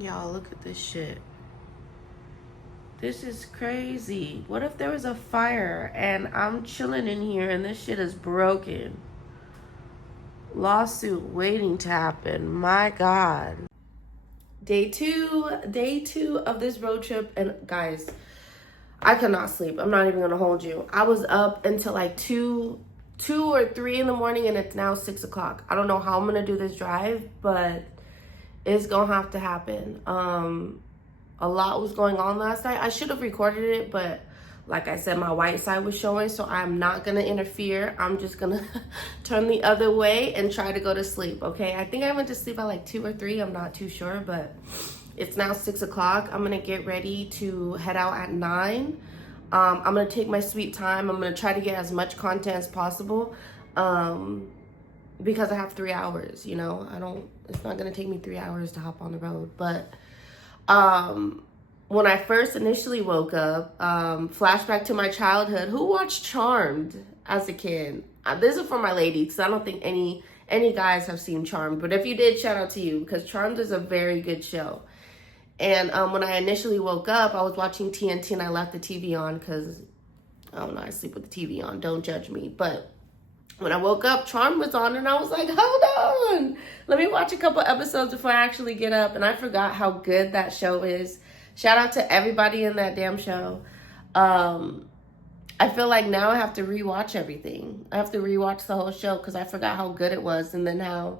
Y'all, look at this shit. This is crazy. What if there was a fire and I'm chilling in here and this shit is broken? Lawsuit waiting to happen. My God. Day two of this road trip. And guys, I could not sleep. I'm not even gonna hold you. I was up until like 2 or 3 in the morning, and it's now 6 o'clock. I don't know how I'm gonna do this drive, but it's gonna have to happen. A lot was going on last night. I should have recorded it, but like I said, my white side was showing, so I'm not gonna interfere. I'm just gonna turn the other way and try to go to sleep, okay? I think I went to sleep at like 2 or 3. I'm not too sure, but it's now 6 o'clock. I'm gonna get ready to head out at 9. I'm gonna take my sweet time. I'm gonna try to get as much content as possible because I have 3 hours, you know? It's not gonna take me 3 hours to hop on the road, but when I first initially woke up, flashback to my childhood. Who watched Charmed as a kid? This is for my ladies, because I don't think any guys have seen Charmed. But if you did, shout out to you, because Charmed is a very good show. And when I initially woke up, I was watching TNT and I left the TV on because, I don't know, I sleep with the TV on. Don't judge me. But when I woke up, Charmed was on and I was like, hold on. Let me watch a couple episodes before I actually get up. And I forgot how good that show is. Shout out to everybody in that damn show. I feel like now I have to rewatch everything. I have to rewatch the whole show because I forgot how good it was. And then how,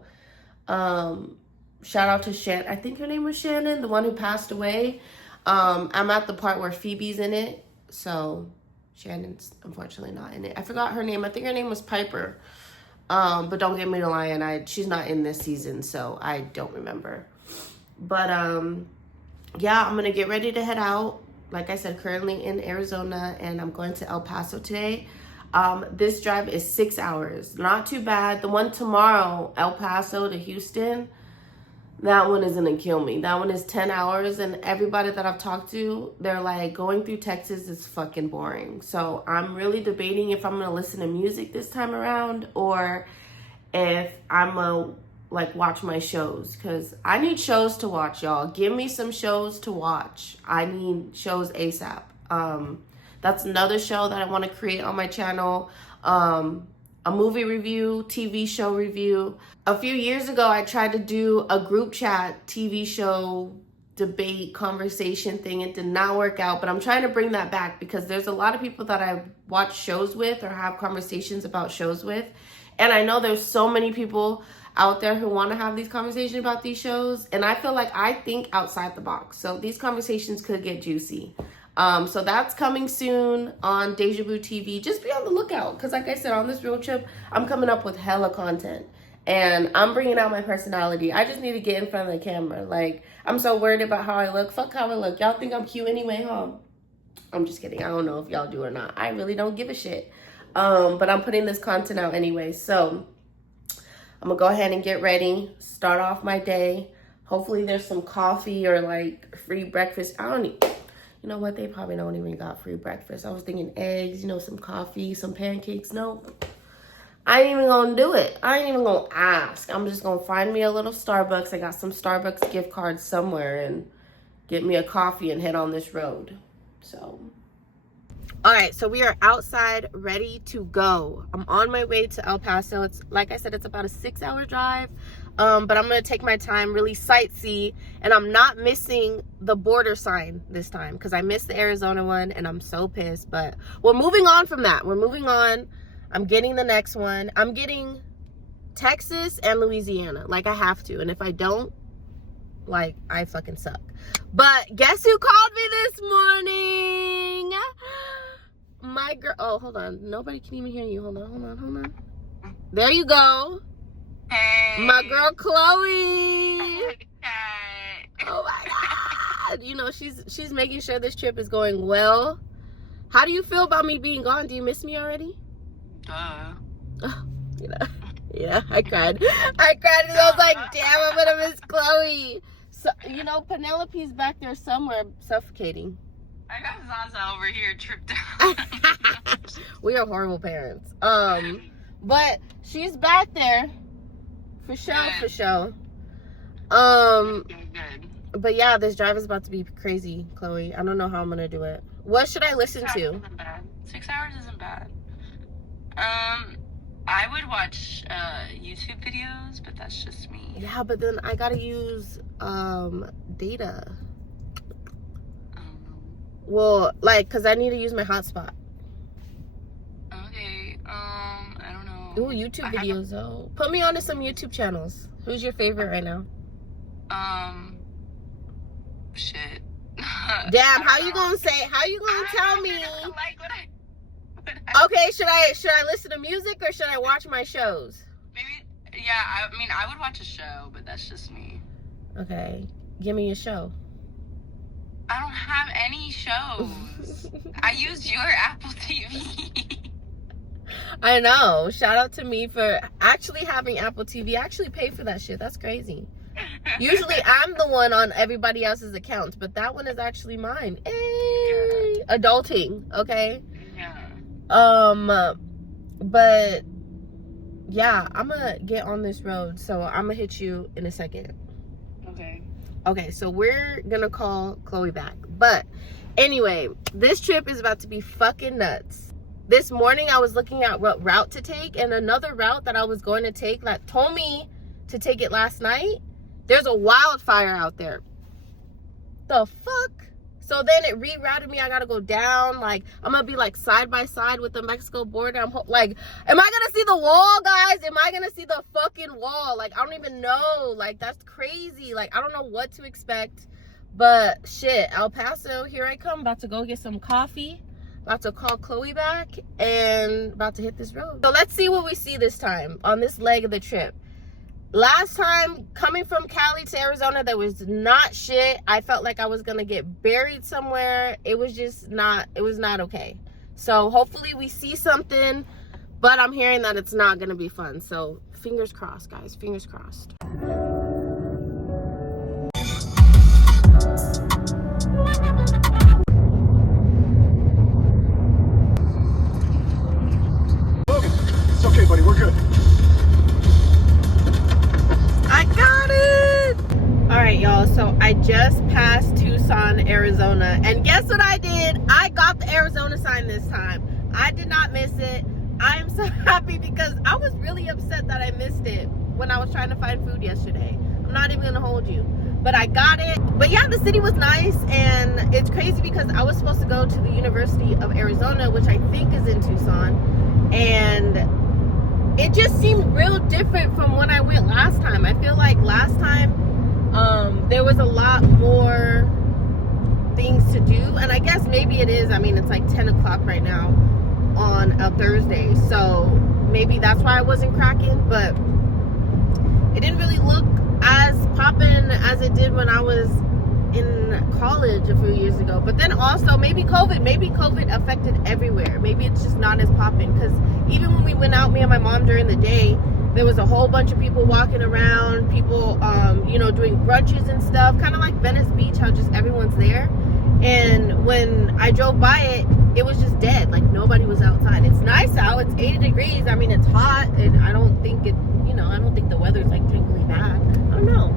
shout out to Shannon. I think her name was Shannon, the one who passed away. I'm at the part where Phoebe's in it. So Shannon's unfortunately not in it. I forgot her name. I think her name was Piper. But don't get me to lying. She's not in this season, so I don't remember. But yeah, I'm gonna get ready to head out. Like I said, currently in Arizona, and I'm going to El Paso today. This drive is 6 hours. Not too bad. The one tomorrow, El Paso to Houston, that one is gonna kill me. That one is 10 hours, and everybody that I've talked to, they're like, going through Texas is fucking boring. So I'm really debating if I'm gonna listen to music this time around or if I'm gonna like watch my shows, because I need shows to watch, y'all. Give me some shows to watch. I need shows ASAP. That's another show that I want to create on my channel. A movie review, TV show review. A few years ago, I tried to do a group chat TV show debate conversation thing. It did not work out, but I'm trying to bring that back because there's a lot of people that I watch shows with or have conversations about shows with. And I know there's so many people out there who want to have these conversations about these shows. And I feel like I think outside the box. So these conversations could get juicy. So that's coming soon on Deja Vu TV. Just be on the lookout. Because like I said, on this road trip, I'm coming up with hella content. And I'm bringing out my personality. I just need to get in front of the camera. Like, I'm so worried about how I look. Fuck how I look. Y'all think I'm cute anyway, huh? I'm just kidding. I don't know if y'all do or not. I really don't give a shit. But I'm putting this content out anyway. So I'm gonna go ahead and get ready, start off my day. Hopefully there's some coffee or like free breakfast. You know what? They probably don't even got free breakfast. I was thinking eggs, some coffee, some pancakes. No, I ain't even gonna do it. I ain't even gonna ask. I'm just gonna find me a little Starbucks. I got some Starbucks gift cards somewhere and get me a coffee and head on this road. So, all right, so we are outside ready to go. I'm on my way to El Paso. It's like I said, it's about a 6-hour drive, but I'm gonna take my time, really sightsee, and I'm not missing the border sign this time because I missed the Arizona one and I'm so pissed. But we're moving on from that. We're moving on. I'm getting the next one. I'm getting Texas and Louisiana. Like, I have to, and if I don't, like, I fucking suck. But guess who called me this morning? My girl. Oh, hold on. Nobody can even hear you. Hold on. There you go. Hey. My girl Chloe. Hey. Oh my God. She's making sure this trip is going well. How do you feel about me being gone? Do you miss me already? Duh. Oh, yeah, I cried. And I was like, damn, I'm gonna miss Chloe. So, Penelope's back there somewhere suffocating. I got Zaza over here tripped out. We are horrible parents. But she's back there for sure. Good. Good. But yeah, this drive is about to be crazy, Chloe. I don't know how I'm gonna do it. What should I listen to? Isn't bad. 6 hours isn't bad. I would watch YouTube videos, but that's just me. Yeah, but then I gotta use data. Well, like, cause I need to use my hotspot. Okay. I don't know. Ooh, YouTube videos though. Put me onto some YouTube channels. Who's your favorite right now? Shit. Damn, how you gonna tell me? Like what I Okay, should I listen to music or should I watch my shows? Maybe, yeah, I mean, I would watch a show, but that's just me. Okay, give me a show. I don't have any shows. I use your Apple TV. I know. Shout out to me for actually having Apple TV. I actually pay for that shit. That's crazy. Usually I'm the one on everybody else's accounts, but that one is actually mine. Hey, yeah. Adulting, okay? Yeah. But yeah, I'm gonna get on this road, so I'm gonna hit you in a second. Okay, so we're gonna call Chloe back. But anyway, this trip is about to be fucking nuts. This morning I was looking at what route to take, and another route that I was going to take that told me to take it last night, there's a wildfire out there. The fuck? So then it rerouted me. I gotta go down. Like, I'm gonna be like side by side with the Mexico border. I'm like, am I gonna see the wall, guys? Am I gonna see the fucking wall? Like, I don't even know. Like, that's crazy. Like, I don't know what to expect. But shit, El Paso, here I come. About to go get some coffee. About to call Chloe back and about to hit this road. So let's see what we see this time on this leg of the trip. Last time coming from Cali to Arizona, there was not shit. I felt like I was gonna get buried somewhere. It was just not, it was not okay. So hopefully we see something, but I'm hearing that it's not gonna be fun. So fingers crossed, guys, fingers crossed. It's okay, buddy, we're good. I got it! All right, y'all, so I just passed Tucson, Arizona, and guess what I did? I got the Arizona sign this time. I did not miss it. I am so happy because I was really upset that I missed it when I was trying to find food yesterday. I'm not even gonna hold you, but I got it. But yeah, the city was nice, and it's crazy because I was supposed to go to the University of Arizona, which I think is in Tucson, and it just seemed real different from when I went last time. I feel like last time there was a lot more things to do, and I guess maybe it is. I mean, it's like 10 o'clock right now on a Thursday, so maybe that's why I wasn't cracking, but it didn't really look as poppin' as it did when I was in college a few years ago. But then also maybe COVID affected everywhere. Maybe it's just not as poppin', because even when we went out, me and my mom, during the day, there was a whole bunch of people walking around, people you know, doing brunches and stuff, kind of like Venice Beach, how just everyone's there. And when I drove by it, it was just dead. Like, nobody was outside. It's nice out. It's 80 degrees. I mean, it's hot, and I don't think it, you know, I don't think the weather's like particularly bad. I don't know.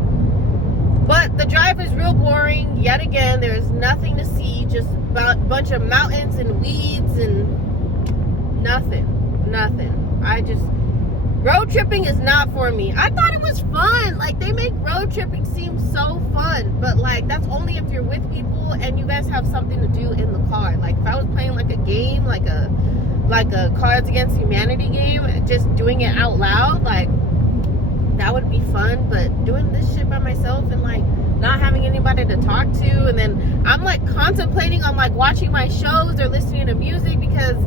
But the drive is real boring. Yet again, there's nothing to see. Just a bunch of mountains and weeds and nothing. Road tripping is not for me. I thought it was fun. Like, they make road tripping seem so fun, but like, that's only if you're with people and you guys have something to do in the car. Like, if I was playing like a game, like a Cards Against Humanity game, just doing it out loud, like, that would be fun. But doing this shit by myself and like not having anybody to talk to, and then I'm like contemplating on like watching my shows or listening to music, because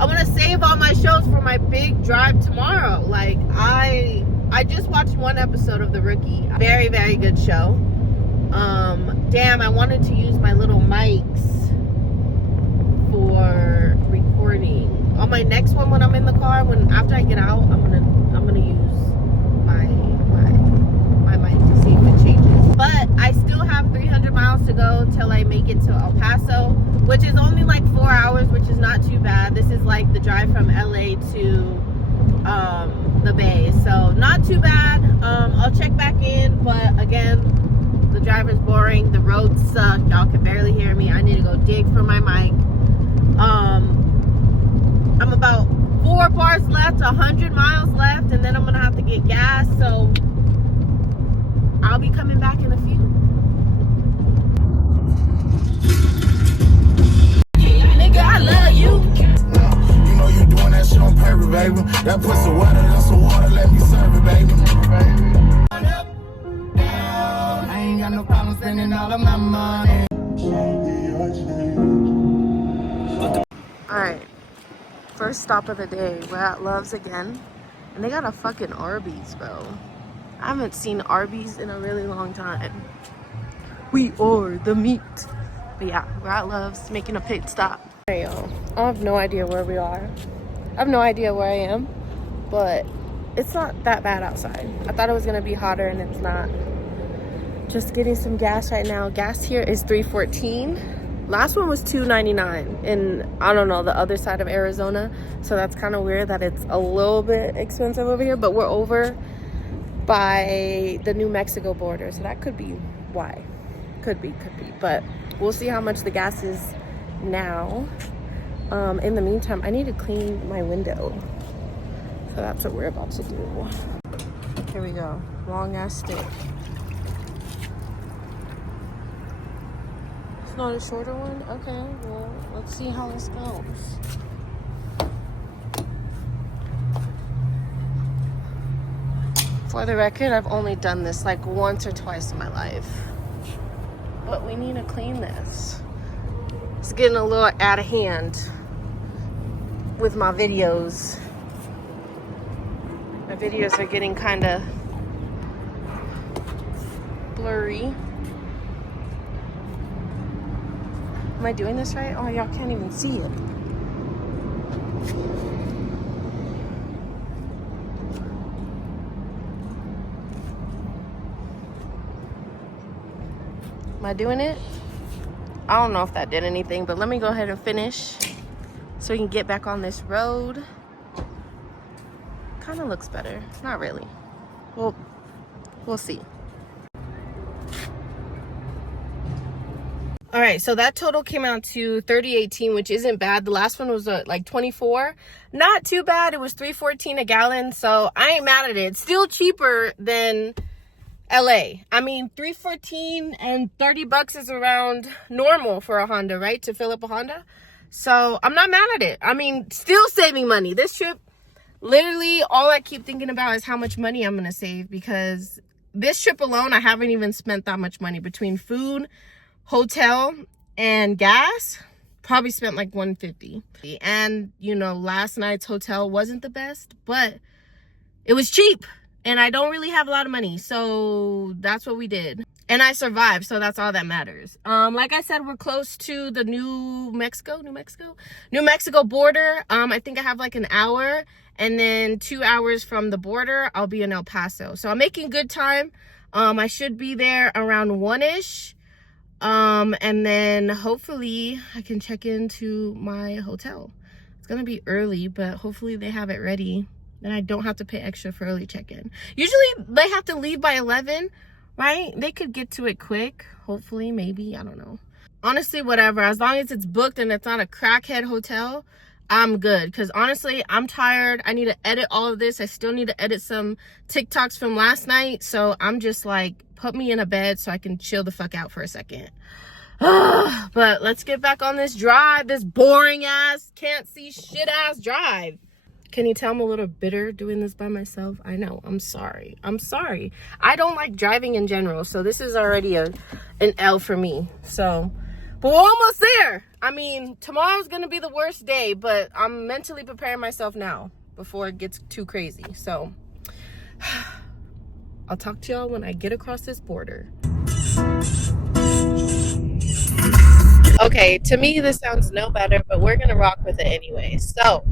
I want to save all my shows for my big drive tomorrow. Like, I just watched one episode of The Rookie. Very, very good show. Damn, I wanted to use my little mics for recording. On my next one, when I'm in the car, after I get out, I'm gonna use my mic to see if it changes. But I still have 300 miles to go till I make it to El Paso, which is only like 4 hours, which is not too bad. This is like the drive from LA to the Bay, so not too bad. I'll check back in, but again, the drive is boring. The roads suck. Y'all can barely hear me. I need to go dig for my mic. I'm about 4 bars left, 100 miles left, and then I'm gonna have to get gas. So I'll be coming back in a few. Nigga, I love you. You know you doing that shit on purpose, baby. That pussy wetter than some water, let me serve it, baby. I ain't got no problem spending all of my money. Alright, first stop of the day. We're at Love's again. And they got a fucking Arby's, bro. I haven't seen Arby's in a really long time. We are the meat. But yeah, we're at Love's making a pit stop. Hey y'all, I have no idea where we are. I have no idea where I am, but it's not that bad outside. I thought it was gonna be hotter and it's not. Just getting some gas right now. Gas here is $3.14. Last one was $2.99 in, I don't know, the other side of Arizona. So that's kind of weird that it's a little bit expensive over here, but we're over by the New Mexico border. So that could be why. Could be. But we'll see how much the gas is now. In the meantime, I need to clean my window. So that's what we're about to do. Here we go. Long ass stick. Not a shorter one? Okay, well, let's see how this goes. For the record, I've only done this like once or twice in my life. But we need to clean this. It's getting a little out of hand with my videos. My videos are getting kind of blurry. Am I doing this right? Oh, y'all can't even see it. Am I doing it? I don't know if that did anything, but let me go ahead and finish so we can get back on this road. Kind of looks better. Not really. Well, we'll see. All right, so that total came out to $30.18, which isn't bad. The last one was like $24. Not too bad. It was $3.14 a gallon, so I ain't mad at it. It's still cheaper than LA. I mean, $3.14 and $30 is around normal for a Honda, right? To fill up a Honda. So I'm not mad at it. I mean, still saving money. This trip, literally, all I keep thinking about is how much money I'm gonna save, because this trip alone, I haven't even spent that much money between food, hotel, and gas. Probably spent like $150. And you know, last night's hotel wasn't the best, but it was cheap and I don't really have a lot of money, so that's what we did, and I survived, so that's all that matters. Like I said, we're close to the New Mexico border. I think I have like an hour, and then 2 hours from the border I'll be in El Paso, so I'm making good time. I should be there around 1ish. And then hopefully I can check into my hotel. It's gonna be early, but hopefully they have it ready and I don't have to pay extra for early check-in. Usually they have to leave by 11, right? They could get to it quick, hopefully, maybe, I don't know. Honestly, whatever, as long as it's booked and it's not a crackhead hotel, I'm good. Because honestly, I'm tired. I need to edit all of this. I still need to edit some TikToks from last night, so I'm just like, put me in a bed so I can chill the fuck out for a second. But let's get back on this drive, this boring ass, can't see shit ass drive. Can you tell I'm a little bitter doing this by myself? I know, I'm sorry. I don't like driving in general, so this is already an L for me. So, but we're almost there. I mean, tomorrow's gonna be the worst day, but I'm mentally preparing myself now before it gets too crazy. So, I'll talk to y'all when I get across this border. Okay, to me this sounds no better, but we're gonna rock with it anyway. So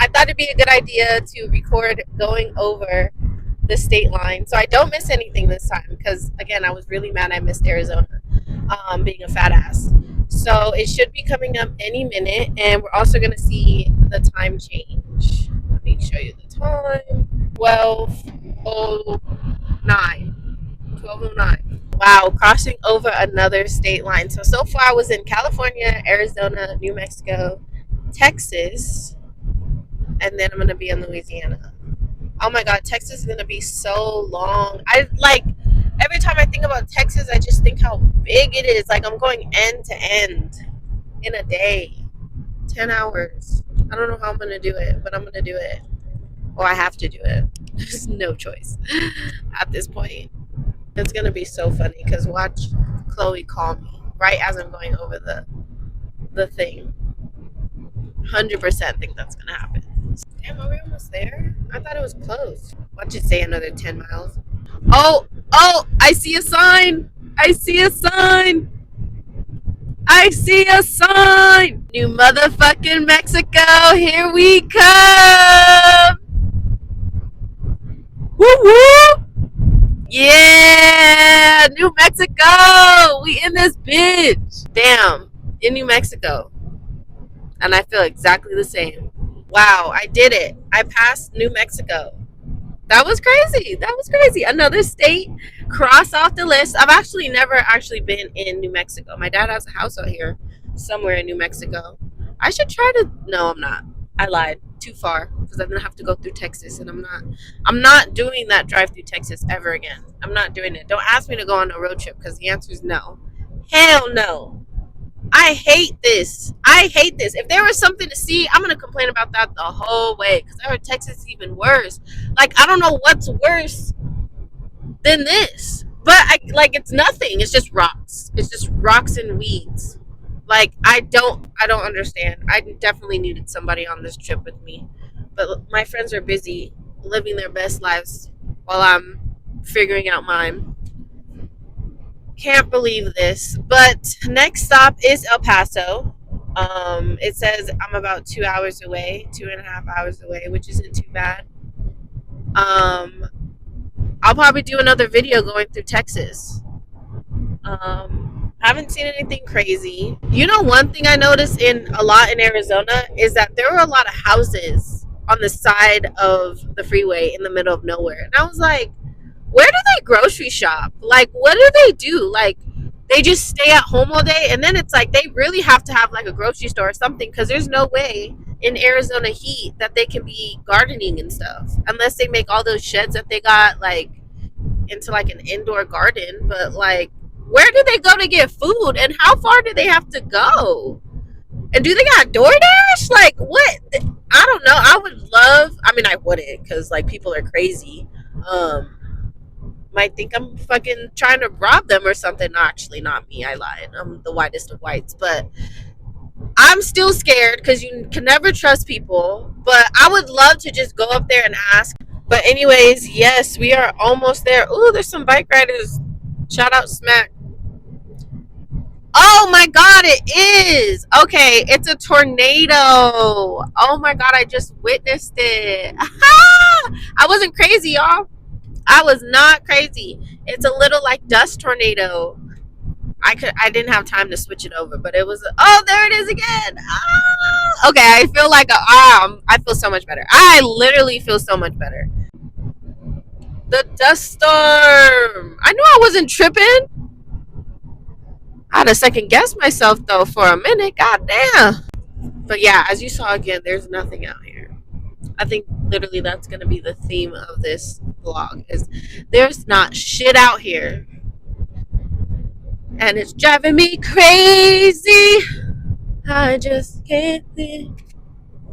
I thought it'd be a good idea to record going over the state line so I don't miss anything this time, because again, I was really mad I missed Arizona, being a fat ass. So it should be coming up any minute, and we're also gonna see the time change. Let me show you the time. 12:09. Wow, crossing over another state line. So far I was in California, Arizona, New Mexico, Texas, and then I'm gonna be in Louisiana. Oh my God, Texas is gonna be so long. I like every time I think about Texas, I just think how big it is. Like I'm going end to end in a day, 10 hours. I don't know how I'm gonna do it, but I'm gonna do it. Well, I have to do it. There's no choice at this point. It's gonna be so funny because watch Chloe call me right as I'm going over the thing. 100% think that's gonna happen. Damn, are we almost there? I thought it was close. Watch it say another 10 miles. Oh, oh, I see a sign. I see a sign. I see a sign. New motherfucking Mexico. Here we come. Woo woo. Yeah, New Mexico. We in this bitch. Damn, in New Mexico. And I feel exactly the same. Wow, I did it. I passed New Mexico. That was crazy. That was crazy. Another state cross off the list. I've actually never actually been in New Mexico. My dad has a house out here somewhere in New Mexico. I should try to. No, I'm not. I lied. Too far because I'm gonna have to go through Texas, and I'm not doing that drive through Texas ever again. I'm not doing it. Don't ask me to go on a road trip because the answer is no. Hell no. I hate this. I hate this. If there was something to see, I'm gonna complain about that the whole way. Because I heard Texas is even worse. Like I don't know what's worse than this. But it's nothing. It's just rocks. It's just rocks and weeds. Like I don't understand. I definitely needed somebody on this trip with me. But my friends are busy living their best lives while I'm figuring out mine. Can't believe this. But next stop is El Paso. It says I'm about 2 hours away, 2.5 hours away, which isn't too bad. I'll probably do another video going through Texas. Haven't seen anything crazy. You know, one thing I noticed a lot in Arizona is that there were a lot of houses on the side of the freeway in the middle of nowhere. And I was like, where do they grocery shop? Like, what do they do? Like, they just stay at home all day, and then it's like they really have to have like a grocery store or something because there's no way in Arizona heat that they can be gardening and stuff unless they make all those sheds that they got like into like an indoor garden. But like, where do they go to get food, and how far do they have to go? And do they got DoorDash? Like, what? I don't know. I would love. I mean, I wouldn't because like people are crazy. Might think I'm fucking trying to rob them or something. No, actually, not me. I lied. I'm the whitest of whites, but I'm still scared because you can never trust people. But I would love to just go up there and ask. But anyways, yes, we are almost there. Ooh, there's some bike riders. Shout out Smack. Oh my God, it is. Okay, it's a tornado. Oh my God, I just witnessed it. I wasn't crazy, y'all. I was not crazy. It's a little like dust tornado. I didn't have time to switch it over, but it was. Oh, there it is again. Ah! Okay, I feel like I feel so much better. I literally feel so much better. The dust storm. I knew I wasn't tripping. I had to second guess myself though for a minute. God damn. But yeah, as you saw again, there's nothing out here. I think literally that's gonna be the theme of this vlog is there's not shit out here. And it's driving me crazy. I just can't think.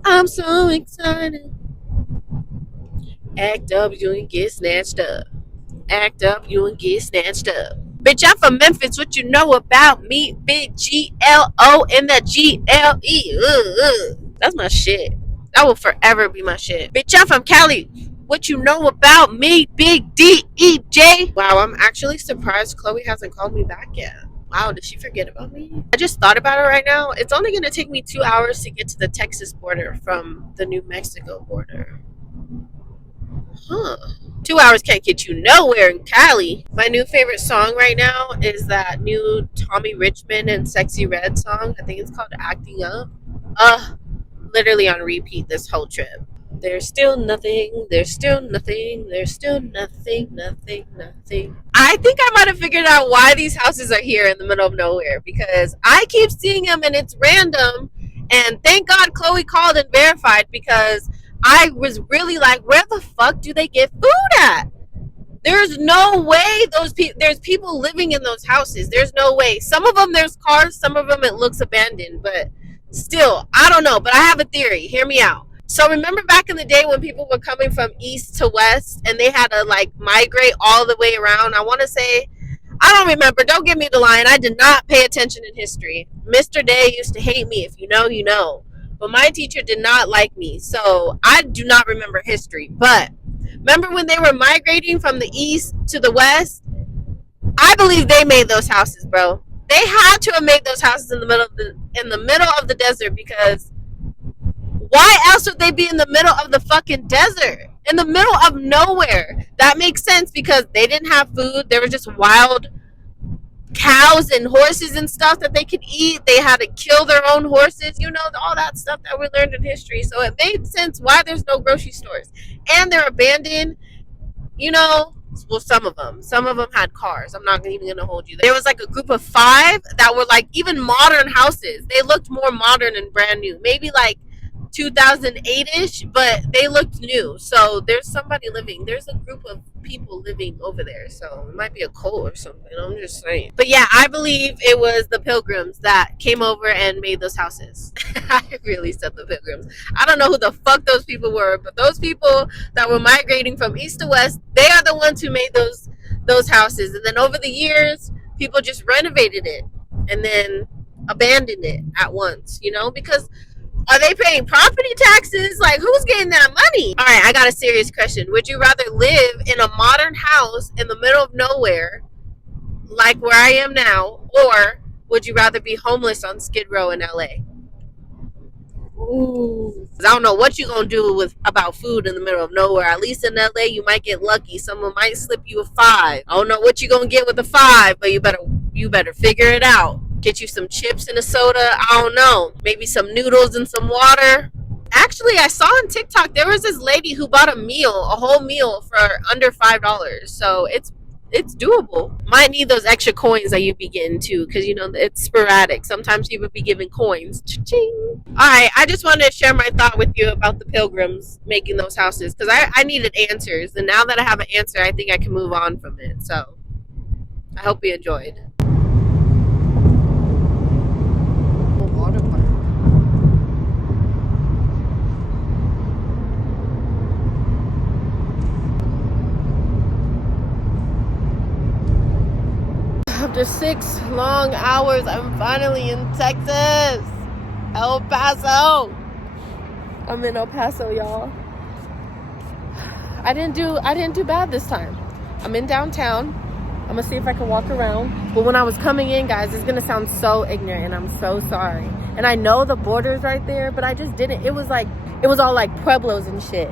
I'm so excited. Act up, you and get snatched up. Act up, you and get snatched up. Bitch, I'm from Memphis. What you know about me? Big GLO and the GLE. That's my shit. That will forever be my shit. Bitch, I'm from Cali. What you know about me? Big DEJ. Wow, I'm actually surprised Chloe hasn't called me back yet. Wow, did she forget about me? I just thought about it right now. It's only going to take me 2 hours to get to the Texas border from the New Mexico border. Huh. 2 hours can't get you nowhere in Cali. My new favorite song right now is that new Tommy Richmond and Sexy Red song. I think it's called Acting Up. Literally on repeat this whole trip. There's still nothing. There's still nothing. There's still nothing. Nothing. Nothing. I think I might have figured out why these houses are here in the middle of nowhere, because I keep seeing them and it's random. And thank God Chloe called and verified, because I was really like, where the fuck do they get food at? There's no way there's people living in those houses. There's no way. Some of them there's cars, some of them it looks abandoned, but still, I don't know. But I have a theory. Hear me out. So remember back in the day when people were coming from east to west and they had to like migrate all the way around? I want to say, I don't remember. Don't give me the line. I did not pay attention in history. Mr. Day used to hate me. If you know, you know. But my teacher did not like me. So I do not remember history. But remember when they were migrating from the east to the west? I believe they made those houses, bro. They had to have made those houses in the middle of the desert, because why else would they be in the middle of the fucking desert? In the middle of nowhere. That makes sense because they didn't have food. They were just wild cows and horses and stuff that they could eat. They had to kill their own horses, you know, all that stuff that we learned in history. So it made sense why there's no grocery stores. And they're abandoned, you know. Well, some of them had cars. I'm not even gonna hold you. There was like a group of 5 that were like even modern houses. They looked more modern and brand new, maybe like 2008ish, but they looked new. So there's somebody living. There's a group of people living over there. So it might be a cult or something. I'm just saying. But yeah, I believe it was the Pilgrims that came over and made those houses. I really said the Pilgrims. I don't know who the fuck those people were, but those people that were migrating from east to west, they are the ones who made those houses. And then over the years, people just renovated it and then abandoned it at once, you know, because are they paying property taxes? Like, who's getting that money? All right, I got a serious question. Would you rather live in a modern house in the middle of nowhere, like where I am now, or would you rather be homeless on Skid Row in LA? Ooh. I don't know what you're going to do about food in the middle of nowhere. At least in LA, you might get lucky. Someone might slip you a 5. I don't know what you're going to get with a 5, but you better figure it out. Get you some chips and a soda. I don't know. Maybe some noodles and some water. Actually, I saw on TikTok there was this lady who bought a whole meal for under $5. So it's doable. Might need those extra coins that you be getting too, because you know it's sporadic. Sometimes people be giving coins. Cha-ching. All right, I just wanted to share my thought with you about the Pilgrims making those houses, because I needed answers, and now that I have an answer, I think I can move on from it. So I hope you enjoyed. Water park. After 6 long hours, I'm finally in Texas, El Paso. I'm in El Paso, y'all. I didn't do bad this time. I'm in downtown. I'm gonna see if I can walk around. But when I was coming in, guys, it's gonna sound so ignorant, and I'm so sorry. And I know the border's right there, but I just didn't. It was all like pueblos and shit.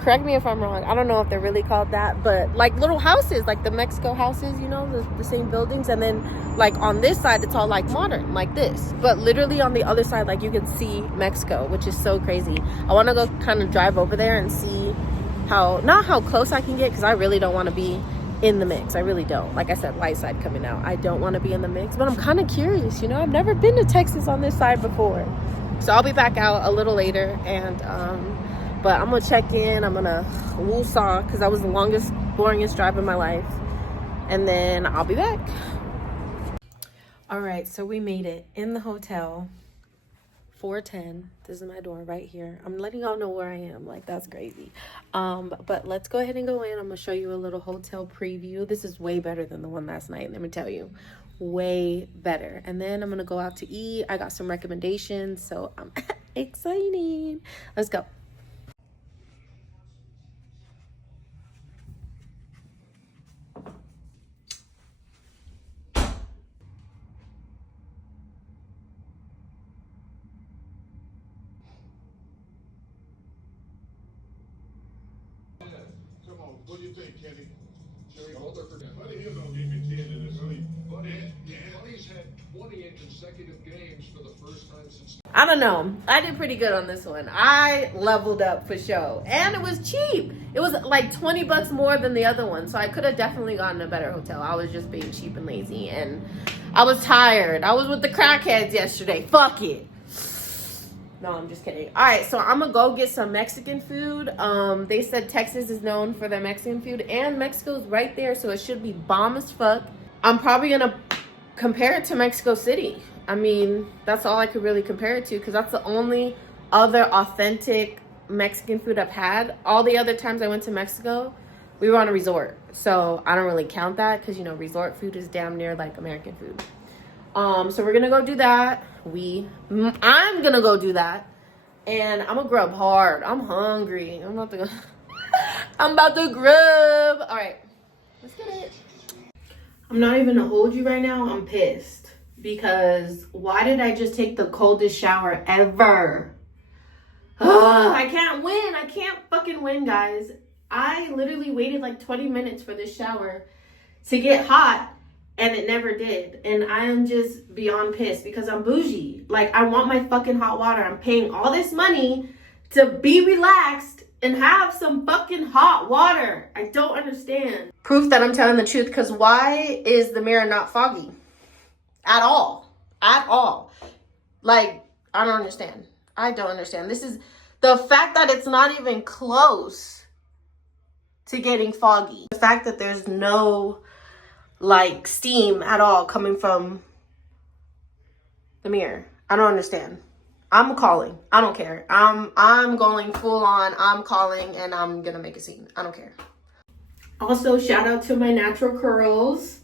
Correct me if I'm wrong. I don't know if they're really called that, but like little houses, like the Mexico houses, you know, the same buildings. And then like on this side, it's all like modern, like this. But literally on the other side, like you can see Mexico, which is so crazy. I want to go kind of drive over there and see not how close I can get, because I really don't want to be in the mix. I really don't. Like I said, light side coming out. I don't want to be in the mix, but I'm kind of curious, you know. I've never been to Texas on this side before. So I'll be back out a little later, and but I'm gonna check in. I'm gonna woo-saw, because that was the longest, boringest drive of my life. And then I'll be back. All right, so we made it in the hotel. 410. This is my door right here. I'm letting y'all know where I am. Like, that's crazy. But let's go ahead and go in. I'm gonna show you a little hotel preview. This is way better than the one last night, let me tell you. Way better. And then I'm gonna go out to eat. I got some recommendations, so I'm excited. Let's go. Come on, what do you think, Kenny? Buddy Hill don't give me 10 in his sleep. Buddy's had 20 inconsistent I don't know. I did pretty good on this one. I leveled up for show. And it was cheap. It was like 20 bucks more than the other one. So I could have definitely gotten a better hotel. I was just being cheap and lazy. And I was tired. I was with the crackheads yesterday. Fuck it. No, I'm just kidding. All right, so I'm going to go get some Mexican food. They said Texas is known for their Mexican food. And Mexico's right there, so it should be bomb as fuck. I'm probably going to compare it to Mexico City. I mean, that's all I could really compare it to because that's the only other authentic Mexican food I've had. All the other times I went to Mexico, we were on a resort. So I don't really count that because, you know, resort food is damn near like American food. So we're going to go do that. I'm going to go do that. And I'm going to grub hard. I'm hungry. I'm about to go. I'm about to grub. All right. Let's get it. I'm not even going to hold you right now. I'm pissed. Because why did I just take the coldest shower ever? Ugh, I can't win. I can't fucking win, guys. I literally waited like 20 minutes for this shower to get hot, and it never did. And I am just beyond pissed because I'm bougie. Like, I want my fucking hot water. I'm paying all this money to be relaxed and have some fucking hot water. I don't understand. Proof that I'm telling the truth, because why is the mirror not foggy? At all. Like, I don't understand. This is the fact that it's not even close to getting foggy. The fact that there's no, like, steam at all coming from the mirror. I don't understand. I'm calling. I don't care. I'm going full on. I'm calling and I'm gonna make a scene. I don't care. Also, shout out to my natural curls.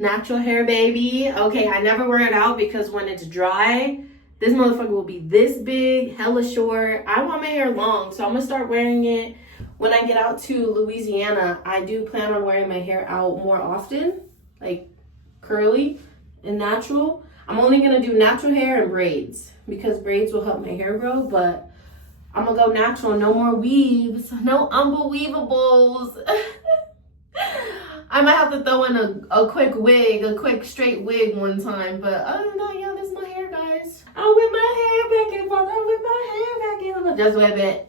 Natural hair, baby. Okay, I never wear it out because when it's dry, this motherfucker will be this big, hella short. I want my hair long, so I'm gonna start wearing it when I get out to Louisiana. I do plan on wearing my hair out more often, like curly and natural. I'm only gonna do natural hair and braids because braids will help my hair grow, but I'm gonna go natural. No more weaves, no unbelievables. I might have to throw in a quick wig, a quick straight wig one time. But other than that, yeah, this is my hair, guys. I'll whip my hair back and forth. I'll whip my hair back and forth. Just whip it.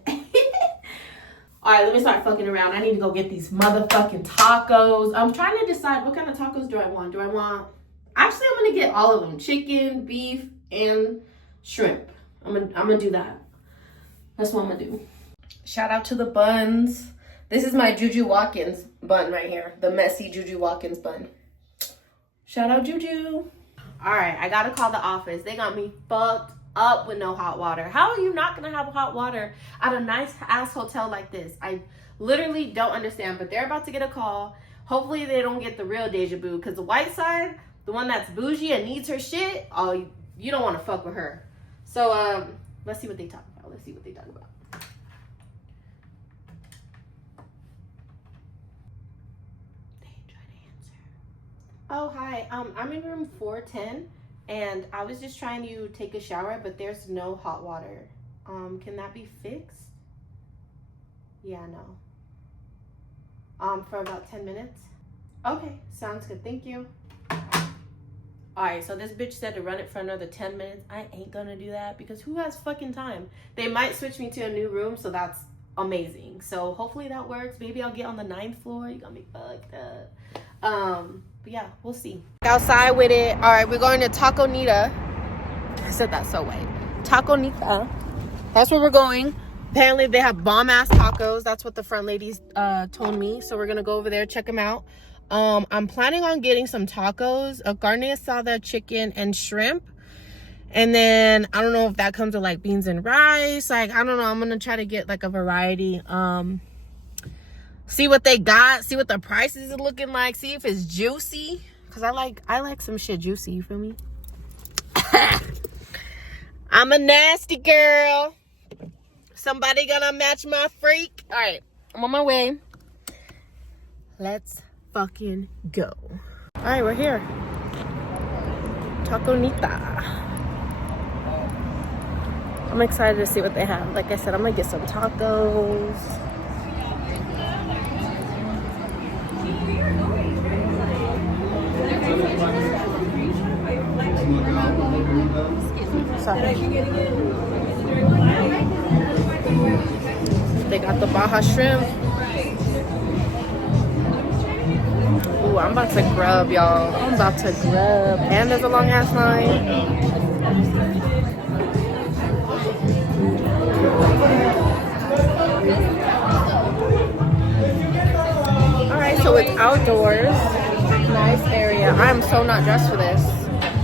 All right, let me start fucking around. I need to go get these motherfucking tacos. I'm trying to decide what kind of tacos do I want. Actually, I'm going to get all of them. Chicken, beef, and shrimp. I'm gonna do that. That's what I'm going to do. Shout out to the buns. This is my Juju Watkins bun right here. The messy Juju Watkins bun. Shout out Juju. All right, I got to call the office. They got me fucked up with no hot water. How are you not going to have hot water at a nice-ass hotel like this? I literally don't understand, but they're about to get a call. Hopefully they don't get the real deja vu because the white side, the one that's bougie and needs her shit, oh, you don't want to fuck with her. So, let's see what they talk about. Oh, hi. I'm in room 410, and I was just trying to take a shower, but there's no hot water. Can that be fixed? Yeah, no. For about 10 minutes? Okay, sounds good. Thank you. All right, so this bitch said to run it for another 10 minutes. I ain't gonna do that because who has fucking time? They might switch me to a new room, so that's amazing. So hopefully that works. Maybe I'll get on the 9th floor. You got me fucked up. But yeah, we'll see. Outside with it. All right, we're going to Taco Nita. I said that so white. Taco Nita. That's where we're going. Apparently they have bomb ass tacos. That's what the front ladies told me. So we're gonna go over there, check them out. I'm planning on getting some tacos, a carne asada, chicken, and shrimp. And then I don't know if that comes with like beans and rice. Like, I don't know. I'm gonna try to get like a variety. See what they got, see what the prices are looking like, see if it's juicy. Cause I like some shit juicy, you feel me? I'm a nasty girl. Somebody gonna match my freak. All right, I'm on my way. Let's fucking go. All right, we're here. Taco Nita. I'm excited to see what they have. Like I said, I'm gonna get some tacos. Sorry. They got the Baja shrimp. Ooh, I'm about to grub, y'all. I'm about to grub. And there's a long ass line. Alright, so it's outdoors. Nice area. I'm so not dressed for this,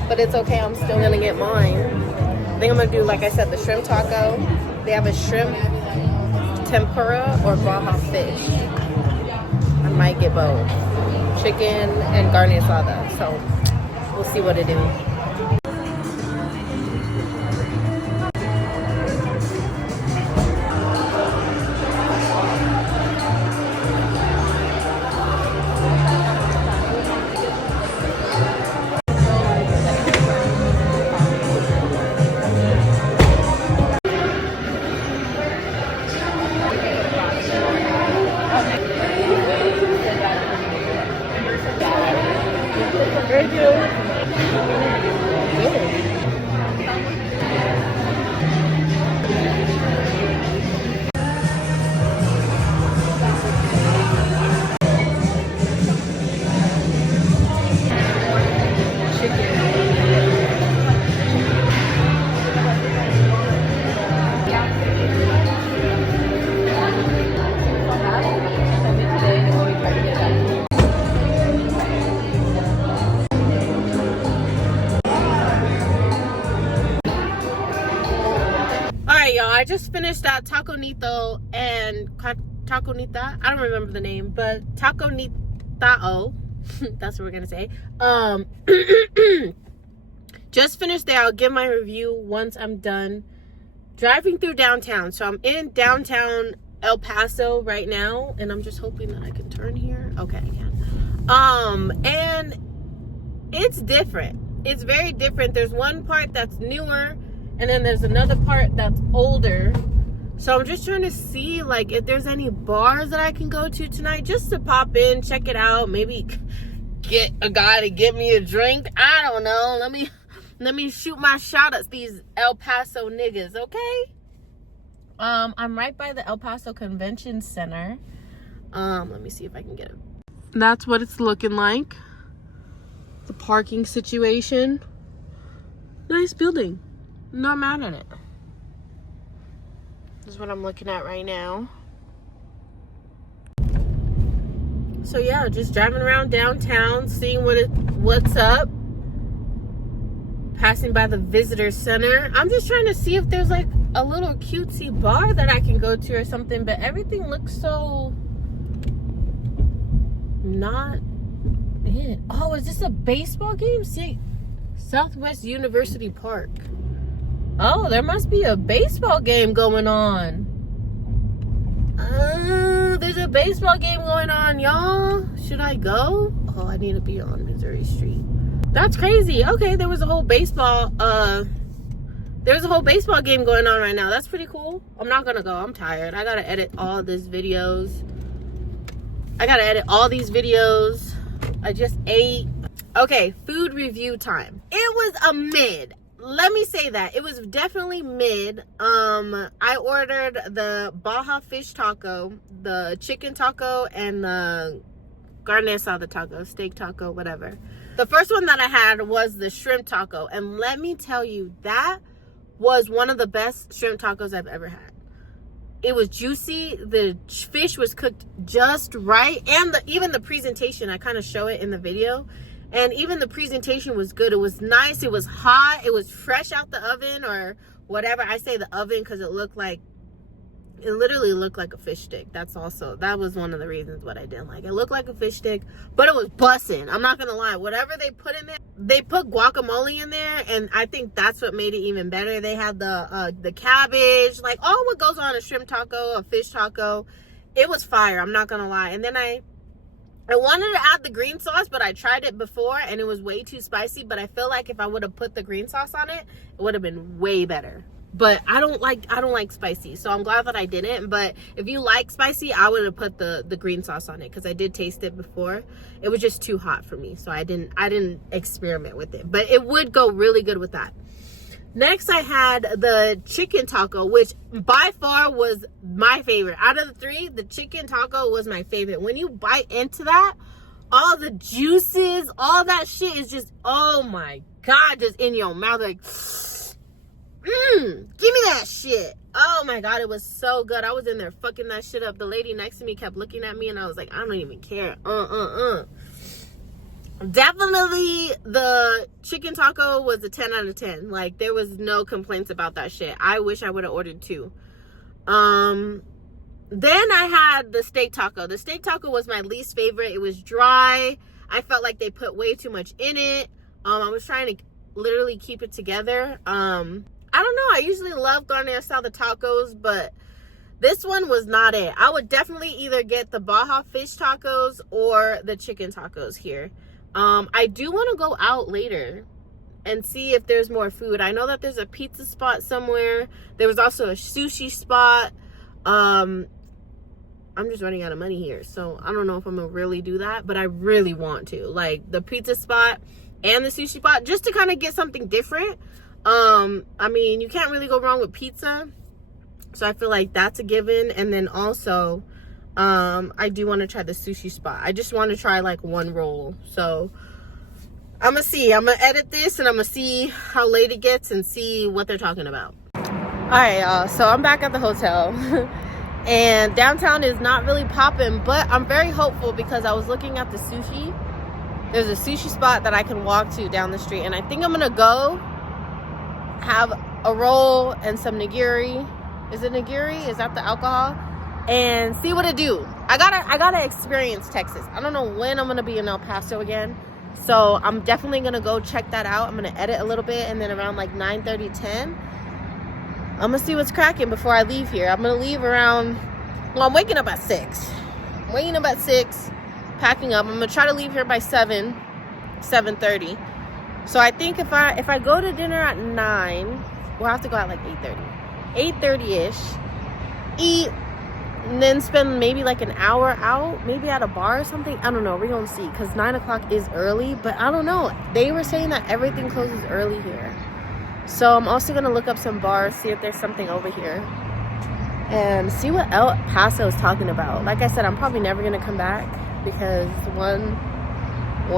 but it's okay. I'm still gonna get mine. I think I'm gonna do, like I said, the shrimp taco. They have a shrimp tempura or Baja fish. I might get both. Chicken and carne asada. So we'll see what it is. Thank you. Y'all, I just finished that Taco Nito and Taco Nita. I don't remember the name, but Taco Nitao. That's what we're gonna say. Just finished there. I'll give my review once I'm done driving through downtown. So I'm in downtown El Paso right now, and I'm just hoping that I can turn here. Okay, I can. And it's different. It's very different. There's one part that's newer, and then there's another part that's older. So I'm just trying to see, like, if there's any bars that I can go to tonight, just to pop in, check it out, maybe get a guy to get me a drink. I don't know. Let me shoot my shot at these El Paso niggas, okay? I'm right by the El Paso Convention Center. Let me see if I can get it. That's what it's looking like. The parking situation. Nice building. Not mad at it. This is what I'm looking at right now. So yeah, just driving around downtown, seeing what's up. Passing by the visitor center. I'm just trying to see if there's like a little cutesy bar that I can go to or something, but everything looks so not it. Oh, is this a baseball game? See, Southwest University Park. Oh, there must be a baseball game going on. There's a baseball game going on, y'all. Should I go? Oh, I need to be on Missouri Street. That's crazy. Okay, there was a whole baseball game going on right now. That's pretty cool. I'm not gonna go. I'm tired. I gotta edit all these videos. I just ate. Okay, food review time. It was a mid. Let me say that. It was definitely mid. I ordered the Baja fish taco, the chicken taco, and the carne asada taco, steak taco, whatever. The first one that I had was the shrimp taco. And let me tell you, that was one of the best shrimp tacos I've ever had. It was juicy. The fish was cooked just right. And even the presentation, I kind of show it in the video. And even the presentation was good. It was nice. It was hot. It was fresh out the oven or whatever. I say the oven because it literally looked like a fish stick. That was one of the reasons what I didn't like. It looked like a fish stick, but it was bussin'. I'm not gonna lie. Whatever they put in there, they put guacamole in there, and I think that's what made it even better. They had the cabbage, like all what goes on a shrimp taco, a fish taco. It was fire. I'm not gonna lie. And then I wanted to add the green sauce, but I tried it before and it was way too spicy. But I feel like if I would have put the green sauce on it, it would have been way better. But I don't like spicy, so I'm glad that I didn't. But if you like spicy, I would have put the green sauce on it because I did taste it before. It was just too hot for me, so I didn't experiment with it. But it would go really good with that. Next, I had the chicken taco, which by far was my favorite. Out of the three, the chicken taco was my favorite. When you bite into that, all the juices, all that shit is just, oh my God, just in your mouth. Like, give me that shit. Oh my God, it was so good. I was in there fucking that shit up. The lady next to me kept looking at me and I was like, I don't even care. Definitely the chicken taco was a 10 out of 10. Like, there was no complaints about that shit. I wish I would have ordered two. Then I had the steak taco. The steak taco was my least favorite. It was dry. I felt like they put way too much in it. I was trying to literally keep it together. I don't know. I usually love carne asada tacos, but this one was not it. I would definitely either get the Baja fish tacos or the chicken tacos here. I do want to go out later and see if there's more food. I know that there's a pizza spot somewhere. There was also a sushi spot. I'm just running out of money here, so I don't know if I'm gonna really do that, but I really want to. Like, the pizza spot and the sushi spot, just to kind of get something different. I mean, you can't really go wrong with pizza, so I feel like that's a given. And then also, I do want to try the sushi spot. I just want to try like one roll. So I'm gonna see. I'm gonna edit this and I'm gonna see how late it gets and see what they're talking about. All right, y'all. So I'm back at the hotel. And downtown is not really popping, but I'm very hopeful because I was looking at the sushi. There's a sushi spot that I can walk to down the street, and I think I'm gonna go have a roll and some nigiri. Is it nigiri? Is that the alcohol? And see what it do. I gotta experience Texas. I don't know when I'm gonna be in El Paso again, so I'm definitely gonna go check that out. I'm gonna edit a little bit, and then around like 9:30, 10, I'm gonna see what's cracking before I leave here. I'm gonna leave around, well, I'm waking up at 6. I'm waking up at 6, packing up. I'm gonna try to leave here by 7:30. So I think if I go to dinner at 9, we'll have to go at like 8:30-ish, eat, and then spend maybe like an hour out, maybe at a bar or something. I don't know. We're gonna see, because 9 o'clock is early, but I don't know. They were saying that everything closes early here. So I'm also gonna look up some bars, see if there's something over here, and see what El Paso is talking about. Like I said, I'm probably never gonna come back, because what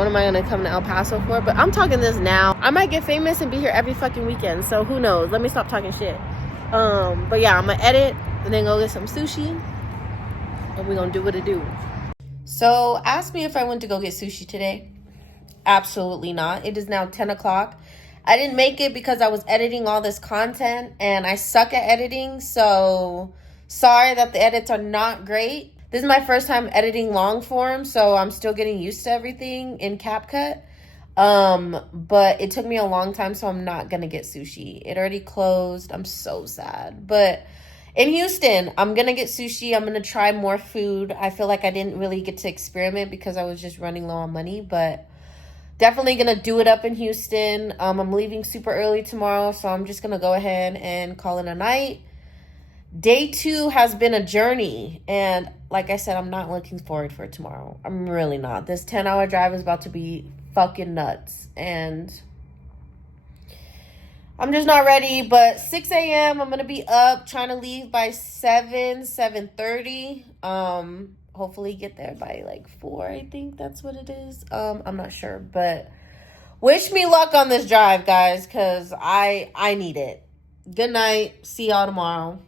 am I gonna come to El Paso for? But I'm talking this now. I might get famous and be here every fucking weekend, so who knows? Let me stop talking shit. But yeah, I'm gonna edit and then go get some sushi, and we're gonna do what it do. So ask me if I went to go get sushi today. Absolutely not. It is now 10 o'clock. I didn't make it because I was editing all this content, and I suck at editing, so sorry that the edits are not great. This is my first time editing long form, so I'm still getting used to everything in CapCut. But it took me a long time, so I'm not gonna get sushi. It already closed. I'm so sad. But in Houston, I'm gonna get sushi. I'm gonna try more food. I feel like I didn't really get to experiment because I was just running low on money, but definitely gonna do it up in Houston. I'm leaving super early tomorrow, so I'm just gonna go ahead and call it a night. Day 2 has been a journey, and like I said, I'm not looking forward for tomorrow. I'm really not. This 10-hour drive is about to be fucking nuts, and I'm just not ready. But 6 a.m. I'm gonna be up, trying to leave by 7:30. Hopefully get there by like 4. I think that's what it is. I'm not sure, but wish me luck on this drive, guys, because I need it. Good night. See y'all tomorrow.